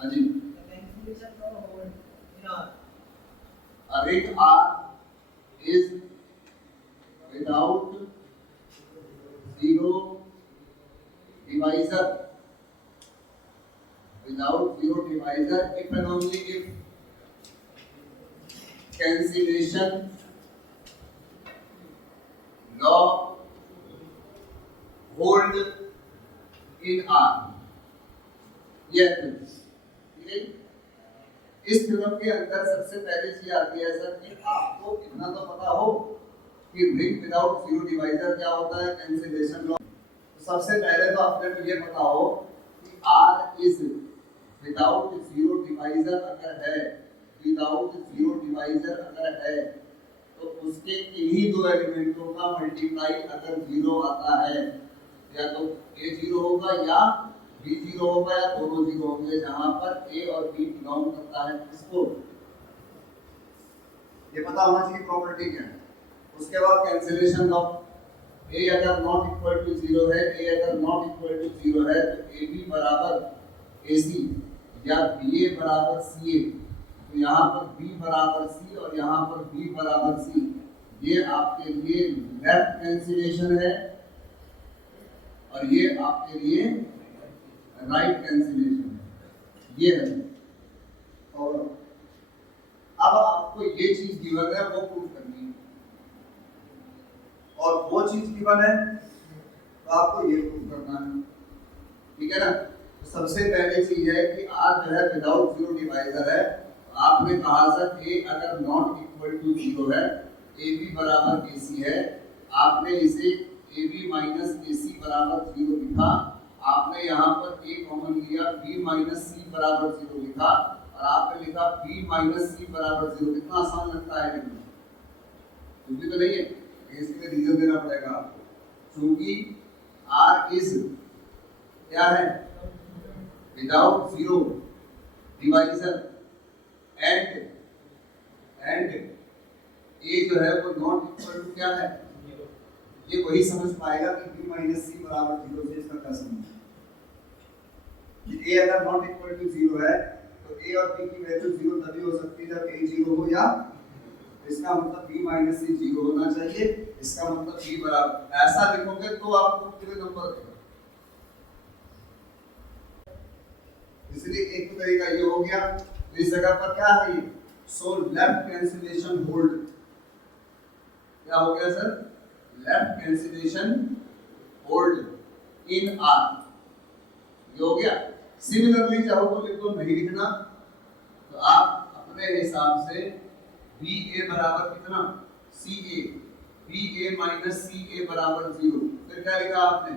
हाँ जी, a ring R is without zero divisor. Without zero divisor, if and only if cancellation law hold in R. यह ठीक है। इस film के अंदर सबसे पहले चीज आती है सर कि आपको इतना तो पता हो कि रिंग विदाउट जीरो डिवाइजर क्या होता है, कैंसिलेशन लॉ। तो सबसे पहले तो आपने को ये पता हो कि R is without zero divisor अगर है, विदाउट जीरो डिवाइजर अगर है तो उसके इन्हीं दो एलिमेंटों का मल्टीप्लाई अगर जीरो आता है, या तो A जीरो होगा या B जीरो होगा या दोनों जीरो होंगे, जहां पर A और B बिलोंग करता है इसको, ये पता होना चाहिए प्रॉपर्टी क्या है। उसके बाद कैंसिलेशन लॉ, A अगर नॉट इक्वल टू जीरो है, A अगर नॉट इक्वल टू जीरो है तो AB बराबर AC या BA बराबर CA, तो यहाँ पर B बराबर C और यहाँ पर B बराबर C, ये आपके लिए लेफ्ट कैंसिलेशन है और ये आपके लिए राइट कैंसिलेशन है, ये है। और अब आपको ये चीज गिवन है वो प्रूव करनी है, और वो चीज गिवन है तो आपको ये प्रूव करना है, ठीक है ना। तो सबसे पहली चीज है कि R जो है विदाउट जीरो डिवाइजर है। आपने कहा सर A अगर नॉट इक्वल टू जीरो है, AB बराबर AC है, आपने इसे AB माइनस AC बराबर जीरो लिखा, आपने यहाँ पर A कॉमन लिया, B माइनस C बराबर जीरो लिखा और आपने लिखा B माइनस C बराबर जीरो। कितना आसान लगता है लिखना, कुछ भी तो नहीं है, इसके लिए रीजन देना पड़ेगा आपको, क्योंकि R इज क्या है without zero divisor and A जो है वो नॉट इक्वल टू क्या है, ये वही समझ पाएगा कि B माइनस C बराबर जीरो से इसका क्या संबंध है। A अगर नॉट इक्वल टू जीरो है तो A और B की वैल्यू जीरो तभी हो सकती है जब A जीरो हो, या इसका मतलब B माइनस C जीरो होना चाहिए, इसका मतलब B बराबर, ऐसा लिखोगे तो आपको कितने नंबर देगा। इसलिए एक तरीका ये हो गया, तो इस जगह पर क्या है ये, सो लेफ्ट कैंसिलेशन होल्ड, क्या हो गया sir, left cancellation hold in R, ये हो गया। सिमिलरली चाहो तो लिख दो, नहीं लिखना तो आप अपने हिसाब से BA बराबर कितना CA, BA माइनस CA बराबर जीरो, फिर क्या लिखा आपने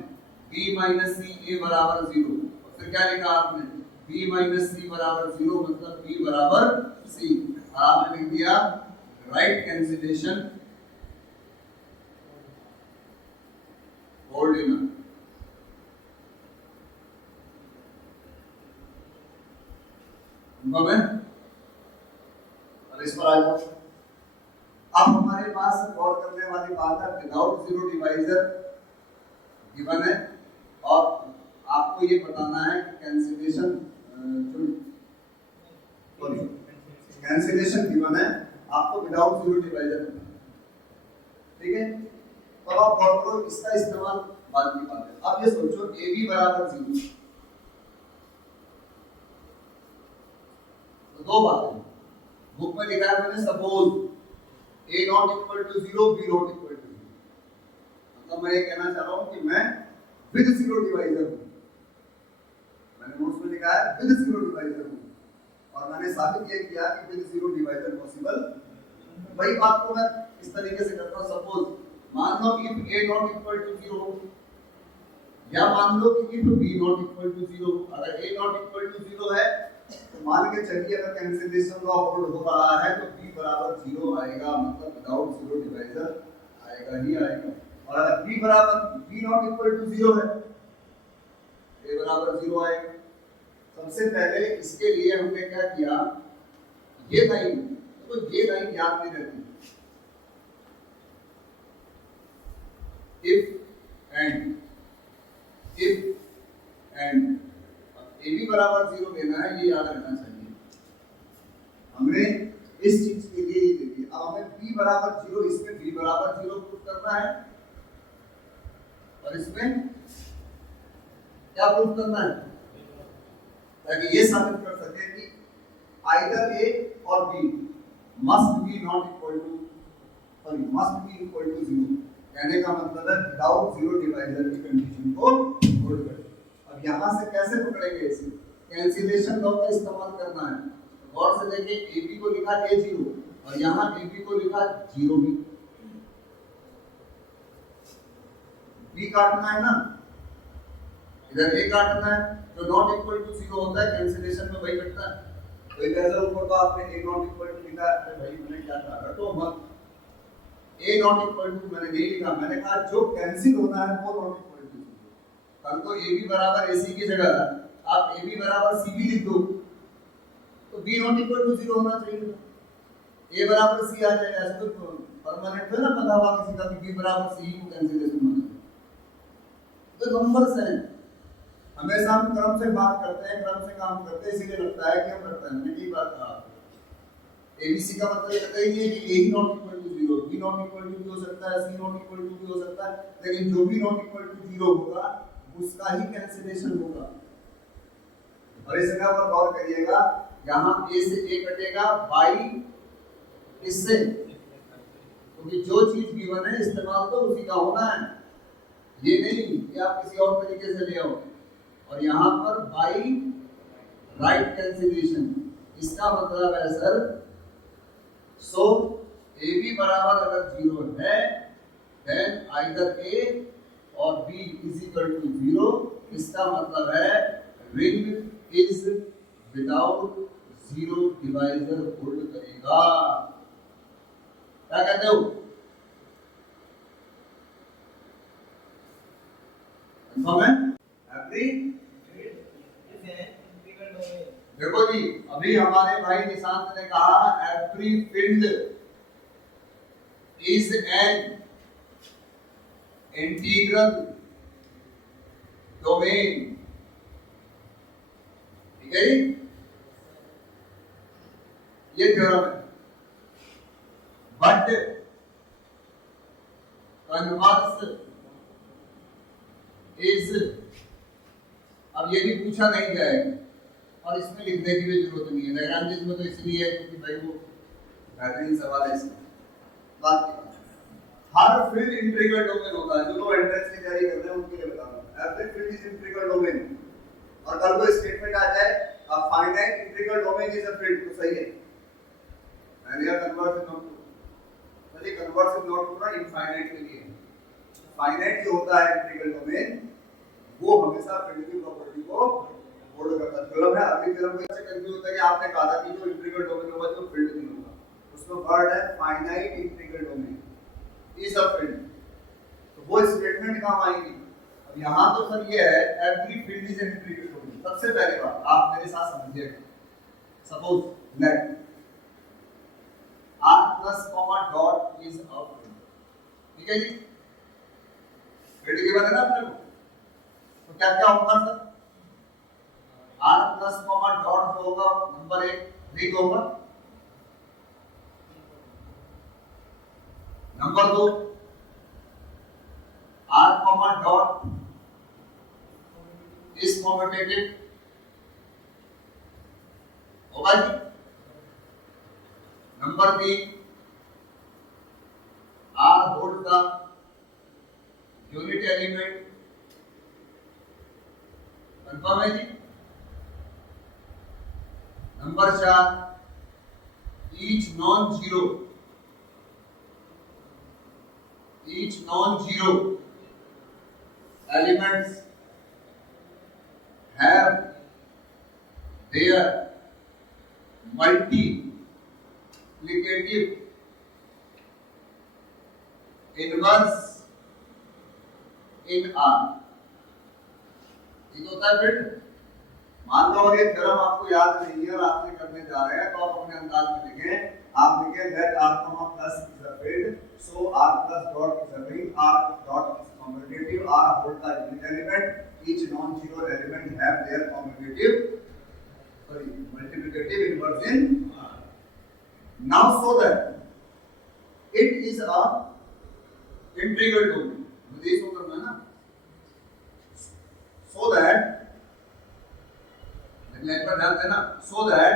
B माइनस CA बराबर जीरो, फिर क्या लिखा आपने B माइनस C बराबर जीरो, मतलब B बराबर C, और आपने लिख दिया राइट कैंसिलेशन होल्ड इन। अब इस पर आ जाओ। अब हमारे पास गौर करने वाली बात है, विदाउट जीरो डिवाइजर गिवन है और आपको ये बताना है कि कैंसिलेशन गिवन है, आपको विदाउट जीरो डिवाइजर, ठीक है। तो आप गौर करो, इसका इस्तेमाल बाद की बात है। अब ये सोचो AB बराबर जीरो, तो दो बातें बुक में लिखा है मैंने, suppose A not equal to zero, B not equal to zero, मतलब मैं ये कहना चाह रहा हूं कि मैं विद जीरो डिवाइजर हूं, मैंने नोट्स में लिखा है विद जीरो डिवाइजर हूं, और मैंने साबित ये किया कि विद जीरो डिवाइजर पॉसिबल। वही बात को मैं इस तरीके से करता हूं, सपोज मान लो if A not equal to zero, या मान लो कि if B not equal to zero, अगर A not equal to zero है तो मान के चलिए अगर कैंसिलेशन लॉ होल्ड हो रहा है तो B बराबर जीरो आएगा, मतलब विदाउट जीरो डिवाइजर आएगा ही आएगा, और अगर B not equal to zero है A बराबर जीरो आएगा। सबसे पहले इसके लिए हमने क्या किया, ये लाइन, तो ये लाइन याद नहीं रहती, इफ एंड ए बी बराबर 0 लेना है, ये याद रखना चाहिए। हमने इस चीज के लिए ही दे दी। अब हमें b बराबर 0, इसमें b बराबर 0 प्रूव करना है और इसमें क्या प्रूव करना है, ताकि ये साबित कर सके कि आइदर a और b must be not equal to, sorry must be equal to 0। कहने का मतलब है विदाउट जीरो डिवाइजर की कंडीशन को होल्ड करें। अब यहां से कैसे पकड़ेंगे इसे, कैंसिलेशन लॉ का इस्तेमाल करना है। गौर से देखिए ab को लिखा a0 और यहां ab को लिखा 0b, b काटना है ना, इधर a काटना है, तो नॉट इक्वल टू 0 होता है, कैंसिलेशन में वही कटता है। तो इधर ऊपर तो आपने a नॉट इक्वल टू लिखा है, अरे भाई मैंने क्या कहा, तो मत a नॉट इक्वल टू मैंने नहीं लिखा, मैंने कहा जो कैंसिल होना है वो नॉट इक्वल टू 0। कल को ab बराबर ac की जगह आप ab बराबर cb लिख दो तो b नॉट इक्वल टू 0 होना चाहिए, a बराबर c आ जाएगा। ऐसे तो परमानेंट है ना, पता हुआ किसी का b बराबर c को कैंसिलेशन माना, तो नंबर्स हैं। हमेशा हम क्रम से बात करते हैं, क्रम से काम करते हैं, इसीलिए लगता है कि हम करते हैं। मैंने ये बात कहा ABC का मतलब ये कतई नहीं है कि A ही not equal to 0, B not equal to भी हो सकता है, C नॉट इक्वल टू भी हो सकता है, लेकिन जो भी नॉट इक्वल टू 0 होगा उसका ही कैंसिलेशन होगा। और इस जगह पर गौर करिएगा, यहाँ A से A कटेगा, बाई इससे, क्योंकि जो चीज गिवन है इस्तेमाल तो उसी का होना है, ये नहीं कि आप किसी और तरीके से ले आओ। और यहाँ पर बाई राइट कैंसिलेशन, इसका मतलब है सर, सो AB बराबर अगर 0 है then either A और B is equal to 0, इसका मतलब है ring is without zero divisor hold करेगा। क्या कहते हो, कंफर्म है? एवरी देखो जी, अभी हमारे भाई निशांत ने कहा every field is an integral domain, ठीक है, ये थ्योरम है। बट कन्वर्स इज, अब ये भी पूछा नहीं जाएगा और इसमें लिखने की भी जरूरत नहीं है, लैग्रांज में तो इसलिए है क्योंकि भाई वो बेहतरीन सवाल है। इसमें बात की हर फील्ड इंटीग्रल डोमेन होता है, जो लोग एंट्रेंस की तैयारी कर रहे हैं उनके लिए बता रहा हूं, every field is integral domain. और कल को स्टेटमेंट आ जाए a finite integral domain is a field, तो सही है। मैंने यह कन्वर्ट नोट टू, चलिए कन्वर्ट से नोट टू ना इनफाइनाइट के लिए, फाइनाइट जो होता है इंटीग्रल डोमेन वो हमेशा फील्ड की प्रॉपर्टी को होल्ड करता है। थ्योरम है, अगली थ्योरम में ऐसे कंफ्यूज होता है कि आपने कहा था कि जो इंटीग्रल डोमेन होगा जो फील्ड नहीं होगा, उसमें वर्ड है finite integral domain is a field, तो वो स्टेटमेंट काम आएगी। अब यहां तो सर ये है every field is an integral domain. सबसे पहले बात आप मेरे साथ समझिए, suppose let r plus comma dot is a field, ठीक है जी, फील्ड गिवन है ना अपने को, तो क्या क्या होगा sir, r plus comma dot जो होगा नंबर 1 रिंग होगा, number 2 r comma dot is commutative होगा जी, number 3 r hold the unit element, confirm है जी। Number 4 each non-zero elements have their multiplicative inverse in R। ये होता है फील्ड। मान लो ये थ्योरम आपको याद नहीं है और आपने करने जा रहे हैं, तो आप अपने अंदाज में लिखें, आप लिखें late r comma plus is a field, so r plus dot is a ring, r dot is commutative, r hold the unit element, each non-zero element have their multiplicative inverse in R. Now so that it is a integral domain, मुझे इसको करना है ना, so that line पर ध्यान देना, so that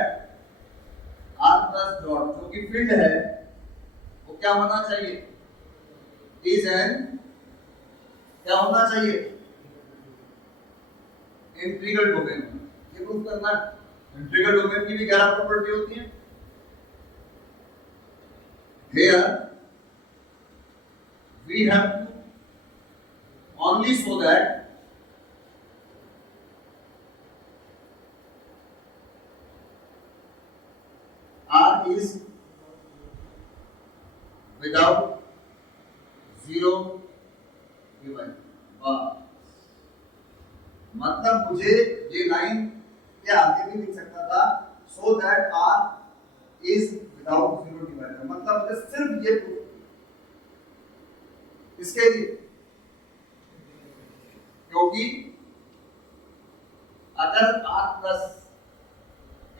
R plus dot जो कि फील्ड है वो क्या होना चाहिए, is an क्या होना चाहिए, इंटीग्रल डोमेन। ये प्रूफ करना है। इंटीग्रल डोमेन की भी 11 प्रॉपर्टी होती है। Here we have to only so that R is without zero divisor। मतलब मुझे ये लाइन के आगे भी लिख सकता था, so that R is without zero divisor। मतलब मुझे सिर्फ ये इसके लिए, क्योंकि अगर R प्लस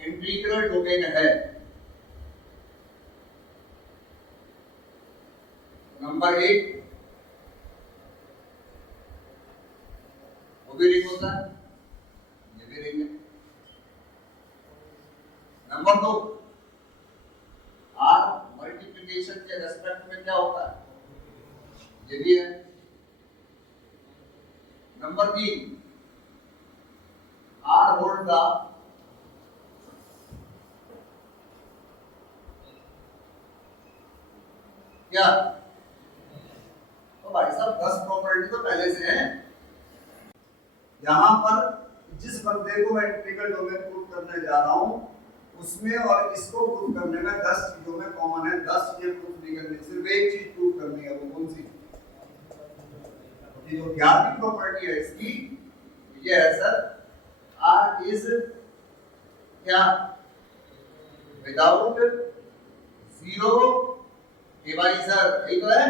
इंटीग्रल डोमेन है, नंबर 1 वो भी रिंग होता है, ये भी रिंग है। नंबर 2 R मल्टीप्लिकेशन के रेस्पेक्ट में क्या होता है, ये भी है। नंबर 3 R होल्ड द क्या, तो भाई साहब 10 प्रॉपर्टी तो पहले से है। यहां पर जिस बंदे को मैं इंटीग्रल डोमेन प्रूव करने जा रहा हूं उसमें और इसको प्रूव करने में 10 चीजों में कॉमन है। 10 चीजें प्रूव नहीं करनी, सिर्फ एक चीज प्रूव करनी है। वो कौन सी, जो 11वीं प्रॉपर्टी है इसकी ये है सर, R इज क्या, विदाउट जीरो डिवाइजर। यही तो है।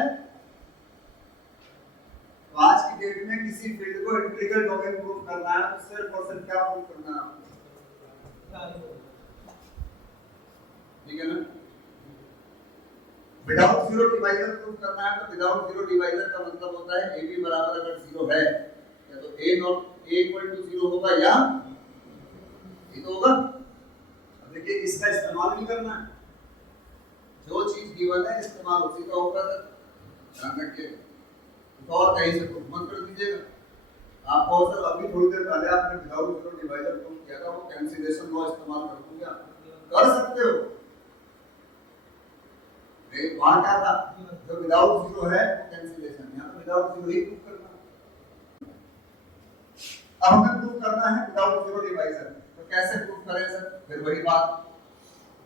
तो आज की डेट में किसी फील्ड को इंटीग्रल डोमेन प्रूव करना है तो सिर्फ और सिर्फ क्या प्रूव करना है, ठीक है ना। विदाउट जीरो डिवाइजर प्रूव करना है तो विदाउट जीरो डिवाइजर का मतलब होता है ए बी बराबर अगर जीरो है या तो A not A equal to zero होगा या ये तो होगा। अब देखिए इसका इस्तेमाल नहीं करना है, जो चीज गिवन है इस्तेमाल उसी का होगा सर, ध्यान रखिए। तो और कहीं से प्रूफ मत कर दीजिएगा। आप और सर अभी थोड़ी देर पहले आपने विदाउट जीरो डिवाइजर प्रूव किया था, वो कैंसिलेशन लॉ इस्तेमाल कर दूंगा, कर सकते हो। वहां क्या था, जो विदाउट जीरो है कैंसिलेशन, यहाँ तो विदाउट जीरो ही प्रूव करना। अब हमें प्रूव करना है विदाउट जीरो डिवाइजर, तो कैसे प्रूव करें सर, फिर वही बात,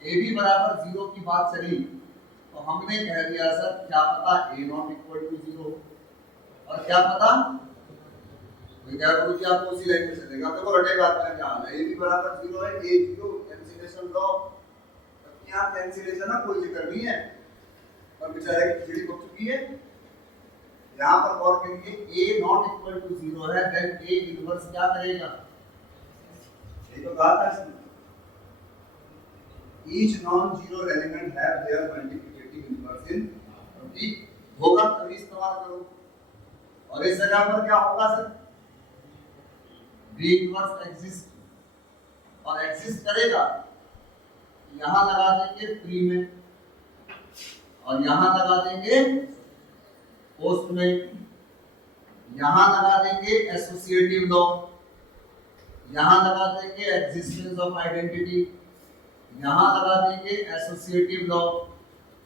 ए बी बराबर जीरो की बात चली तो हमने कह दिया सर क्या पता ए नॉट इक्वल टू जीरो, और क्या पता कोई क्या करूँ कि आपको उसी लाइन में चलेगा। तो रटे बात में क्या हाल है, ए बी बराबर जीरो है, ए जीरो कैंसिलेशन लॉ, यहाँ कैंसिलेशन ना कोई जिक्र नहीं है और बेचारे की खिचड़ी पक चुकी है। यहाँ पर गौर करिए ए नॉट इक्वल टू जीरो है, देन ए इनवर्स क्या करेगा, ये तो कहा था इसने, each non-zero element have their multiplicative inverse in R। होगा तभी इस्तेमाल करो। और इस जगह पर क्या होगा सर, B इनवर्स एग्जिस्ट, और एग्जिस्ट करेगा, यहाँ लगा देंगे प्री में और यहाँ लगा देंगे पोस्ट में, यहाँ लगा देंगे एसोसिएटिव लॉ, यहाँ लगा देंगे एग्जिस्टेंस ऑफ आइडेंटिटी, यहाँ लगा देंगे एसोसिएटिव लॉ,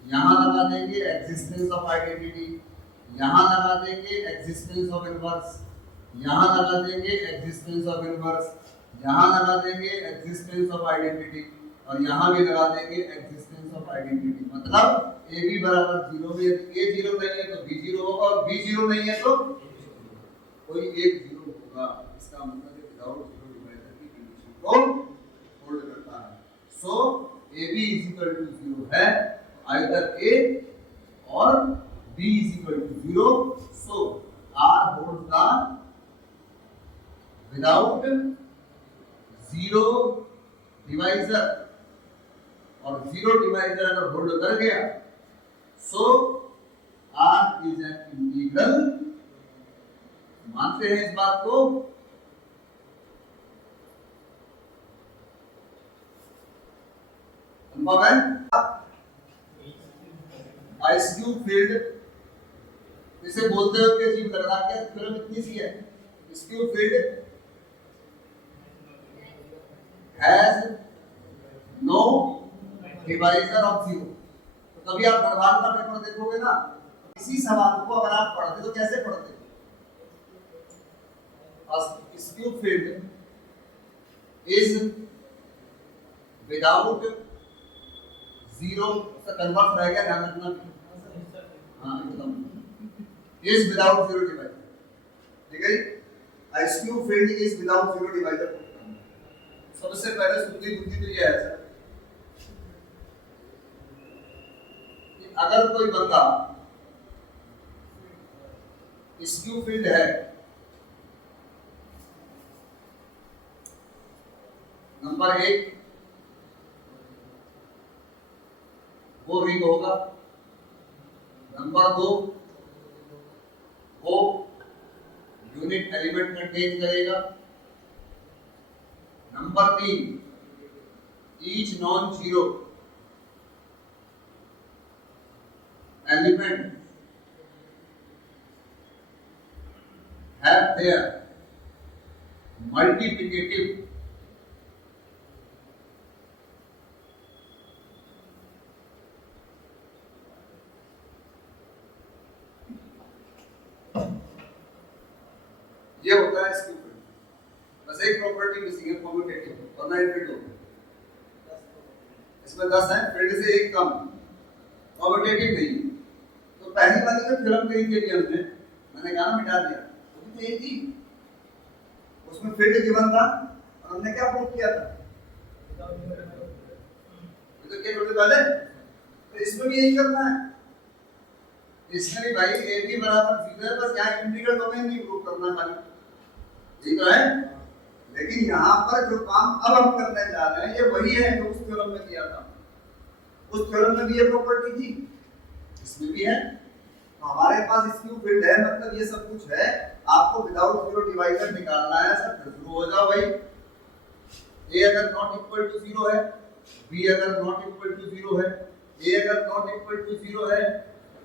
यहाँ लगा देंगे एग्जिस्टेंस ऑफ आइडेंटिटी, यहाँ लगा देंगे एग्जिस्टेंस ऑफ इनवर्स, यहाँ लगा देंगे एग्जिस्टेंस ऑफ इनवर्स, यहाँ लगा देंगे एग्जिस्टेंस ऑफ आइडेंटिटी, और यहाँ भी लगा देंगे एग्जिस्टेंस ऑफ आइडेंटिटी। मतलब ए बी बराबर जीरो में यदि ए जीरो नहीं है तो बी जीरो होगा, और बी जीरो नहीं है तो कोई एक जीरो होगा। इसका मतलब है विदाउट जीरो डिवाइजर की कंडीशन को होल्ड करता है। So A B is equal to zero है, आइदर ए और B is equal to zero, so R holds the without zero divisor, और जीरो डिवाइजर अगर होल्ड कर गया so R is an integral. मानते हैं इस बात को? आइसक्यूब फील्ड इसे बोलते हो कि अजीब लग रहा है, फिल्म इतनी सी है। A skew field has no divisor of zero. तो कभी आप गढ़वाल का पेपर देखोगे ना, इसी सवाल को अगर आप पढ़ते तो कैसे पढ़ते? Ice cube field is without zero, converse रह गया, ध्यान रखना। हाँ एकदम, इज विदाउट जीरो डिवाइजर, ठीक है। A skew field is without zero divisor. सबसे पहले सुनती बुद्धि तो ये है सर कि अगर कोई बंदा आइसक्यूब फील्ड है, नंबर एक वो रिंग होगा, नंबर दो वो यूनिट एलिमेंट कंटेन करेगा, नंबर तीन each non zero element have their multiplicative ये होता है इसके ऊपर। बस एक प्रॉपर्टी मिसिंग है, कम्यूटेटिव, वरना ये फिल्ड होगा। इसमें 10 है, फील्ड से एक कम, कम्यूटेटिव नहीं। तो पहली वाली जो फिल्म कही थी हमने, मैंने कहा ना मिटा दिया, वो भी तो यही थी। उसमें फील्ड गिवन था और हमने क्या प्रूव किया था? तो क्या बोलते पहले, तो इसमें भी यही करना है। इसमें भी भाई ए बी बराबर जीरो है, बस यहाँ इंटीग्रल डोमेन नहीं प्रूव करना खाली, ठीक है। लेकिन यहाँ पर जो काम अब हम करने जा रहे हैं ये वही है जो उस थ्योरम में किया था। उस थ्योरम में भी ये प्रॉपर्टी थी, इसमें भी है। तो हमारे पास आइसक्यूब फील्ड है, मतलब ये सब कुछ है। आपको विदाउट जीरो डिवाइजर निकालना है सर, शुरू हो जाओ भाई। ए अगर नॉट इक्वल टू जीरो है, बी अगर नॉट इक्वल टू जीरो है, ए अगर नॉट इक्वल टू जीरो है,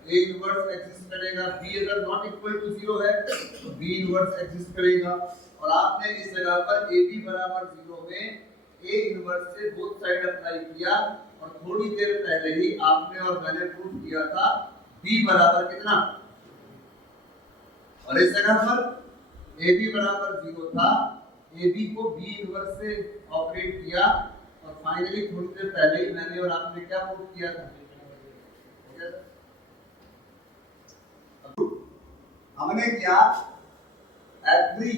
ए इनवर्स एग्जिस्ट करेगा, बी अगर नॉट इक्वल टू जीरो है तो बी इनवर्स एग्जिस्ट करेगा। और आपने इस जगह पर ए बी बराबर जीरो में ए इनवर्स से बोथ साइड अप्लाई किया, और थोड़ी देर पहले ही आपने और मैंने प्रूव किया था बी बराबर कितना, और इस जगह पर ए बी बराबर जीरो था, ए बी को बी इनवर्स से ऑपरेट किया, और फाइनली थोड़ी देर पहले ही मैंने और आपने क्या प्रूव किया था? हमने क्या, every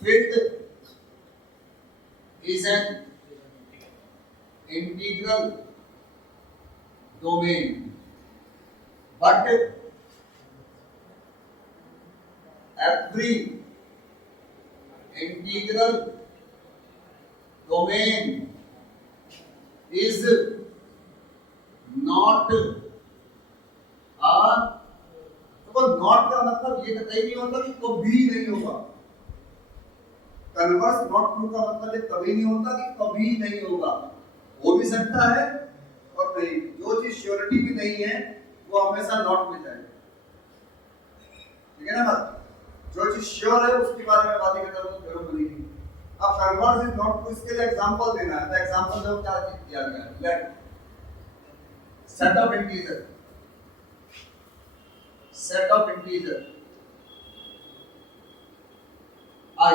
field is an integral domain, but every integral domain is not तो नॉट का मतलब ये कतई नहीं होता कि कभी नहीं होगा। कन्वर्स नॉट ट्रू का मतलब ये कभी नहीं होता कि कभी नहीं होगा, हो भी सकता है और नहीं। जो चीज श्योरिटी भी नहीं है वो हमेशा नॉट में जाएगा, ठीक है ना बात। जो चीज श्योर है उसके बारे में बात करते हैं, जरूर बनेगी। अब कन्वर्स इज नॉट ट्रू, इसके लिए एग्जांपल देना है। तो एग्जांपल में क्या दिया गया है, let set of integer, set of integer I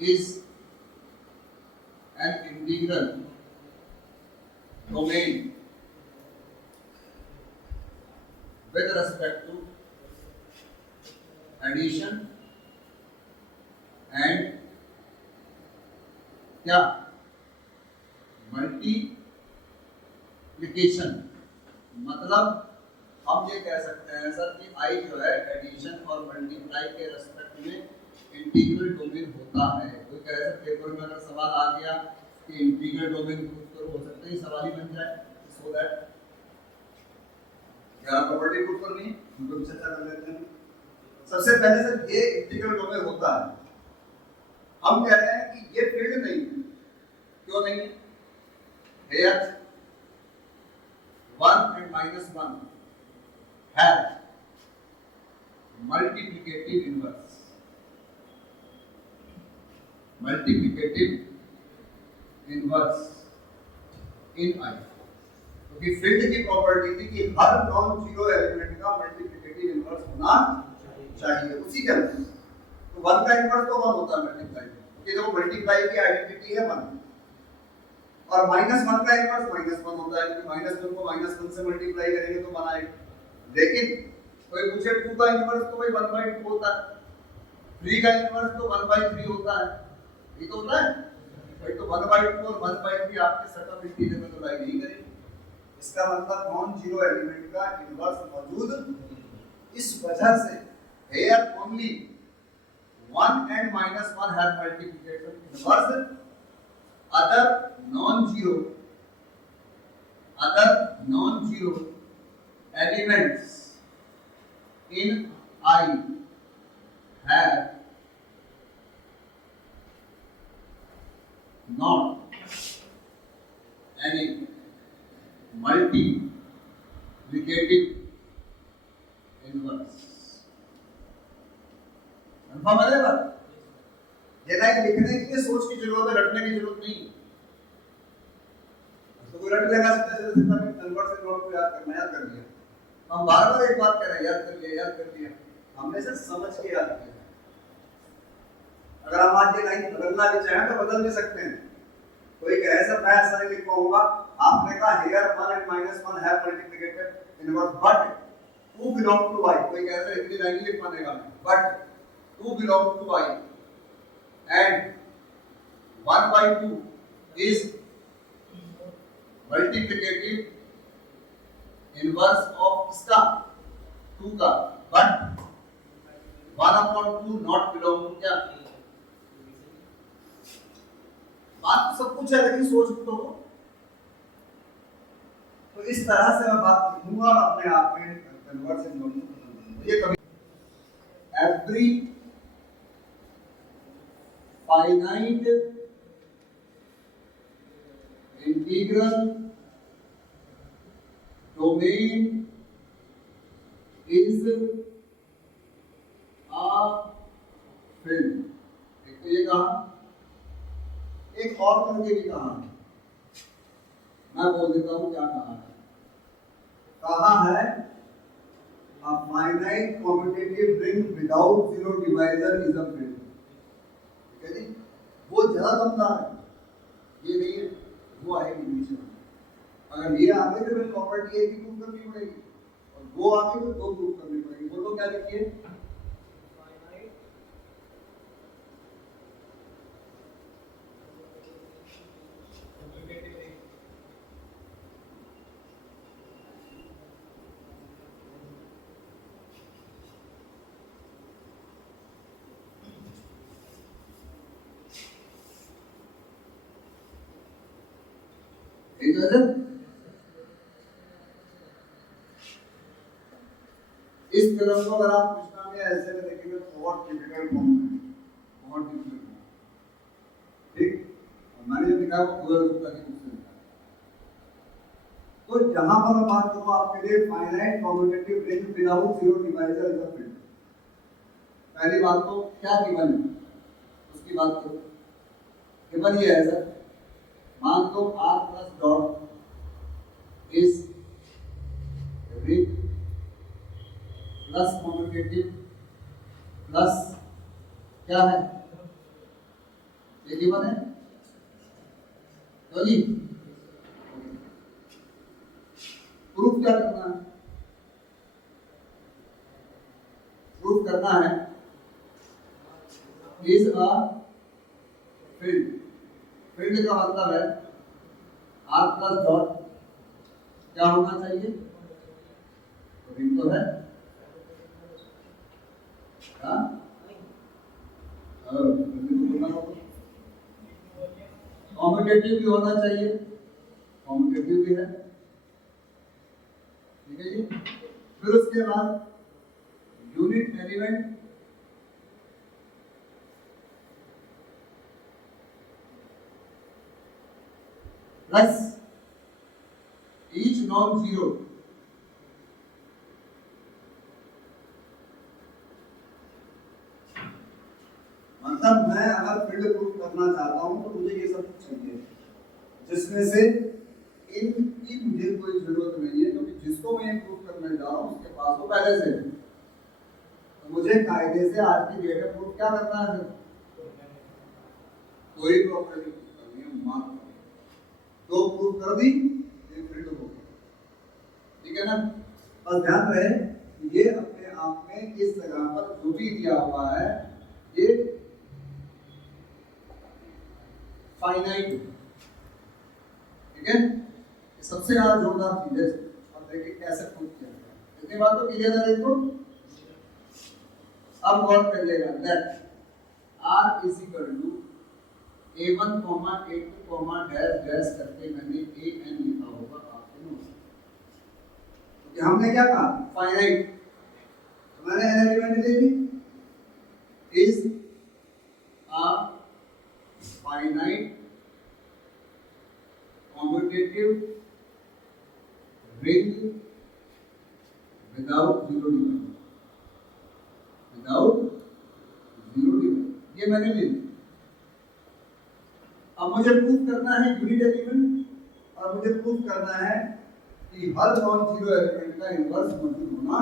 is an integral domain with respect to addition and क्या मल्टीप्लिकेशन। मतलब हम ये कह सकते हैं सर कि आई जो है एडिशन और मल्टीप्लाई के रेस्पेक्ट कंसेप्ट में इंटीग्रल डोमेन होता है। कोई कह सकते पेपर में अगर सवाल आ गया कि इंटीग्रल डोमेन प्रूव करो, हो सकता है सवाल ही बन जाए। सो दैट क्या प्रॉपर्टी प्रूव करनी है, हम लोग चर्चा कर लेते हैं। सबसे पहले सर ये इंटीग्रल डोमेन होता है, हम कह रहे हैं कि ये फील्ड नहीं है। क्यों नहीं है? Here 1 and -1 have multiplicative inverse in I। क्योंकि फील्ड की प्रॉपर्टी थी कि हर नॉन जीरो एलिमेंट का मल्टीप्लिकेटिव इनवर्स होना चाहिए। उसी के अंदर तो 1 का इनवर्स तो 1 होता है मल्टीप्लाई, क्योंकि देखो मल्टीप्लाई की आइडेंटिटी है 1, और -1 का इनवर्स -1 होता है, क्योंकि -1 को -1 से मल्टीप्लाई करेंगे तो 1 आएगा। लेकिन कोई पूछे 2 का इनवर्स तो भाई 1/2 होता है, 3 का इनवर्स तो 1/3 होता है, ये तो होता है भाई। तो 1/2 और 1/3 आपके सेट ऑफ इंटीजर में तो लाई नहीं करेंगे। इसका मतलब नॉन जीरो एलिमेंट का इनवर्स मौजूद। इस वजह से here only 1 and -1 have multiplication inverse, other non-zero elements in I have not any multiplicative inverse। Confirm है बात? ये लाइन लिखने के लिए सोच की जरूरत है, रटने की जरूरत नहीं। तो कोई रट लेगा सीधे इनवर्स नोट को याद कर लिया। हम बार-बार एक बात कह रहे हैं, याद कर लिया। हमने सिर्फ समझ के याद किया। अगर हम आज ये लाइन बदलना भी चाहें तो बदल भी सकते हैं। कोई कहे सर मैं ऐसा नहीं लिख पाऊंगा, आपने कहा here 1 and -1 have multiplicated inverse but 2 belong to y। कोई कहे सर इतनी लाइन लिख पाएगा, but 2 belong to y and 1/2 is multiplicative inverse of इसका 2 का, but 1/2 not belong to क्या? बात तो सब कुछ है लेकिन सोच तो हो। तो इस तरह से मैं बात लिखूंगा और अपने आप में कन्वर्ट से जोड़ूंगा। ये कभी every finite integral domain is a field. एक तो ये कहा, एक और करके भी कहा है, मैं बोल देता हूं क्या कहा है। कहा है a finite commutative ring without zero divisor is a field। ठीक है जी, वो ज्यादा लंबा है, ये नहीं है, वो आएगी नीचे। अगर ये आगे तो फिर प्रॉपर्टी एक ही प्रूव करनी पड़ेगी, और वो आगे तो 2 प्रूव करनी पड़ेगी। बोलो क्या लिखिए? इस फिल्म को अगर आप कृष्णा में ऐसे में देखेंगे तो बहुत डिफिकल्ट फॉर्म है, बहुत डिफिकल्ट है। ठीक, मैंने जो लिखा वो गूगल बुक की बुक से लिखा। तो जहां पर मैं बात करूं आपके लिए finite commutative ring without zero divisor is a field. पहली बात तो क्या गिवन है उसकी बात करो। गिवन ये है सर, मान लो r plus dot is ring plus commutative plus क्या है, ये गिवन है तो जी प्रूफ क्या करना है? प्रूफ करना है इज अ फील्ड। फील्ड का मतलब है r प्लस डॉट क्या होना चाहिए, रिंग तो है। कॉम्पिटेटिव भी होना चाहिए, कॉम्पिटेटिव भी है, ठीक है जी। फिर उसके बाद unit element plus each non zero, मतलब मैं अगर फील्ड प्रूफ करना चाहता हूं तो मुझे ये सब चाहिए, जिसमें से इनकी मुझे कोई जरूरत नहीं है, क्योंकि जिसको मैं प्रूफ करने जा रहा हूं उसके पास वो पहले से है। तो मुझे कायदे से आज की डेट में प्रूफ क्या करना है, कोई प्रॉपर्टी प्रूफ करनी है, मान तो प्रूफ कर दी, ये फील्ड हो गया, ठीक है ना। बस ध्यान रहे ये अपने आप में इस जगह पर जो भी दिया हुआ है ये फाइनाइट, ठीक है। सबसे ज्यादा जोरदार चीज है। अब देखिए कैसे प्रूफ किया जाता है, इतनी बात तो क्लियर है इसको। अब गौर करिएगा, let r is equal to a1, a2, dash dash करके मैंने an लिखा होगा आपके नोट में, क्योंकि हमने क्या कहा फाइनाइट, तो मैंने n एलिमेंट ले ली, is a finite commutative ring without zero division, without zero division, ये मैंने ले लिया। अब मुझे प्रूफ करना है यूनिट एलिमेंट और मुझे प्रूफ करना है कि हर नॉन जीरो एलिमेंट का इनवर्स मौजूद होना।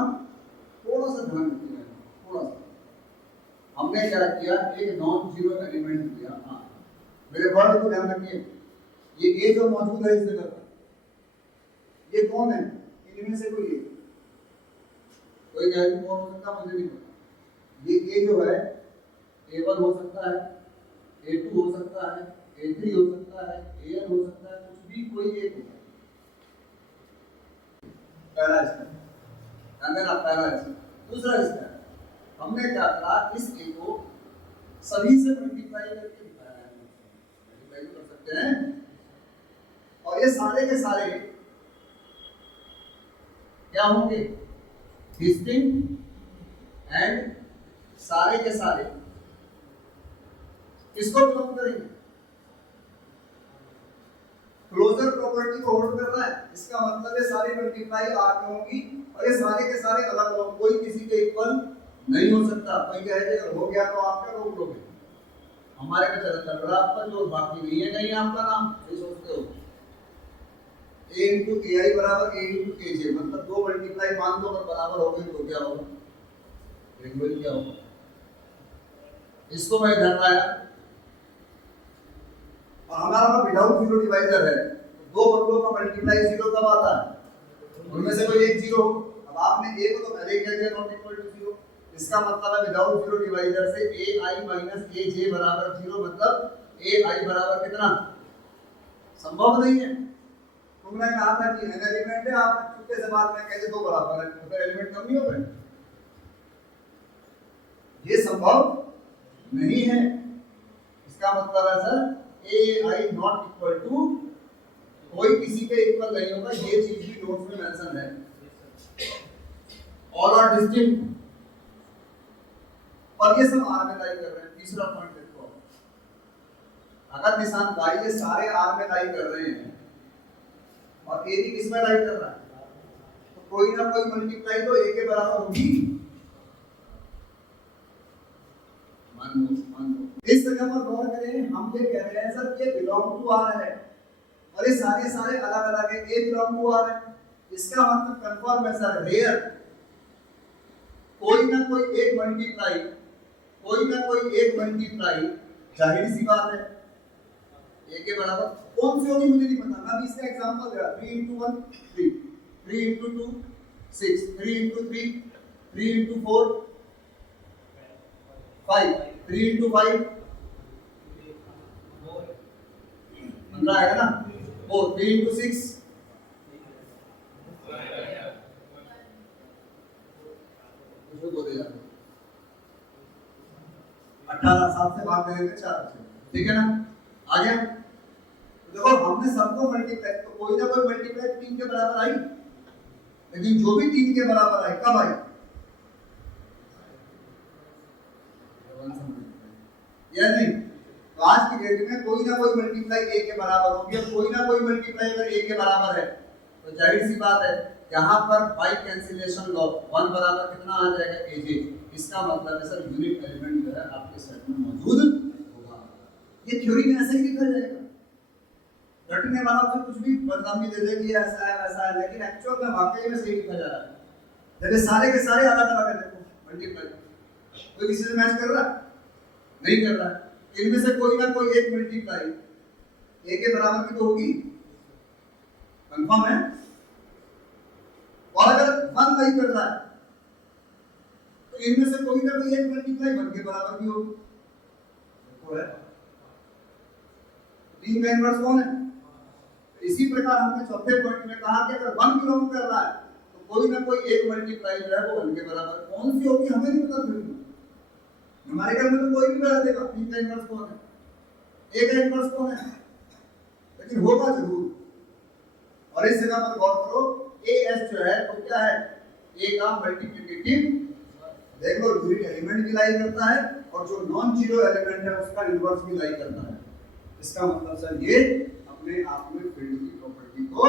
थोड़ा सा ध्यान रखिएगा, थोड़ा सा हमने क्या किया, एक नॉन जीरो एलिमेंट लिया, हाँ मेरे वर्ड को ध्यान रखिए, ये ए जो मौजूद है इस जगह पर, ये कौन है, इनमें से कोई एक, कोई कहे कि कौन हो सकता है मुझे नहीं पता। ये ए जो है A1 हो सकता है, A2 हो सकता है, A3 हो सकता है, AN हो सकता है, कुछ भी कोई एक होता है। पहला स्टेप अगर आप पहला स्टेप। दूसरा स्टेप हमने क्या करा, इस ए को सभी से मल्टीप्लाई करके दिखाया है, मल्टीप्लाई कर सकते हैं, और ये सारे के सारे क्या होंगे, डिस्टिंक्ट एंड सारे के सारे किसको बिलोंग करेंगे, क्लोजर प्रॉपर्टी को होल्ड कर रहा है। इसका मतलब है सारी मल्टीप्लाई आर में होगी और ये सारे के सारे अलग अलग, कोई किसी के इक्वल नहीं हो सकता। कोई कहे अगर हो गया तो आप क्या रोक लोगे, हमारे में चल रहा आपका जो, बाकी नहीं है कहीं आपका नाम, ये सोचते हो a into ai बराबर a into aj, मतलब दो मल्टीप्लाई मान लो अगर बराबर हो गई तो क्या होगा, इक्वल क्या होगा। इसको मैं इधर लाया और हमारा विदाउट जीरो डिवाइजर है, दो बंदों का मल्टीप्लाई जीरो कब आता है, उनमें से कोई एक जीरो। अब आपने a को तो पहले कह दिया नॉट इक्वल टू जीरो, इसका मतलब है विदाउट जीरो डिवाइजर से ai माइनस aj बराबर जीरो, मतलब ai बराबर कितना, संभव नहीं है। तुमने कहा था कि n एलिमेंट है, आप चुपके से बात में कहते दो बराबर है, तो एलिमेंट कम नहीं हो गए, ये संभव नहीं है। इसका मतलब है sir ai not equal to, कोई किसी के इक्वल नहीं होगा, ये चीज भी नोट्स में मेंशन है, ऑल आर डिस्टिंक्ट, और ये सब आर में लाई कर रहे हैं। तीसरा पॉइंट देखो, अगर निशान भाई ये सारे आर में लाई कर रहे हैं और ए भी किसमें लाई कर रहा है, तो कोई ना कोई मल्टीप्लाई तो ए के बराबर होगी, मान लो। इस जगह पर गौर करें, हम ये कह रहे हैं सर ये बिलोंग टू आर है और ये सारे सारे अलग अलग है, ए बिलोंग टू आर है, इसका मतलब कंफर्म है सर, रेयर कोई ना कोई एक मल्टीप्लाई, कोई ना कोई एक मल्टीप्लाई, जाहिर सी बात है ए के बराबर कौन सी होगी मुझे नहीं पता। मैं अभी इसका एग्जांपल दे रहा, 3 into 1 3, 3 into 2 6, 3 into 3 3 into 4 5, 3 into 5 15 आएगा ना, 4 3 into 6 18 7 से जवाब दे देते 4 बचे, ठीक है ना? आ गया? देखो हमने सबको मल्टीप्लाई, तो कोई ना कोई मल्टीप्लाई 3 के बराबर आई, लेकिन जो भी 3 के बराबर आई कब आई? या नहीं? तो आज की डेट में कोई ना कोई मल्टीप्लाई a के बराबर होगी, और कोई ना कोई मल्टीप्लाई अगर a के बराबर है तो जाहिर सी बात है यहाँ पर बाई कैंसिलेशन लॉ 1 बराबर कितना आ जाएगा aj, इसका मतलब है सर यूनिट एलिमेंट जो है आपके सेट में मौजूद होगा। ये थ्योरी में ऐसे ही लिखा जाएगा, रटने वाला तो कुछ भी बदनामी दे दे कि ऐसा है वैसा है, लेकिन एक्चुअल में वाकई में सही लिखा जा रहा है। जब सारे के सारे अलग अलग है, देखो मल्टीप्लाई कोई किसी से मैच कर रहा है? नहीं कर रहा है। इनमें से कोई ना कोई एक मल्टीप्लाई a के बराबर की तो होगी, कंफर्म है? और अगर 1 नहीं कर रहा है तो इनमें से कोई ना कोई एक मल्टीप्लाई 1 के बराबर भी होगी, देखो है 3 का इनवर्स कौन है? इसी प्रकार हमने चौथे पॉइंट में कहा कि अगर 1 बिलोंग कर रहा है तो कोई ना कोई एक मल्टीप्लाई जो है वो 1 के बराबर, कौन सी होगी हमें नहीं पता, फिर हमारे घर में तो कोई भी बता देगा 3 का इनवर्स कौन है, a का इनवर्स कौन है, लेकिन होगा जरूर। और इस जगह पर गौर करो, as जो है वो क्या है? a का मल्टीप्लिकेटिव, देख लो यूनिट एलिमेंट भी लाई करता है और जो नॉन जीरो एलिमेंट है उसका इनवर्स भी लाई करता है। इसका मतलब सर ये अपने आप में फील्ड की प्रॉपर्टी को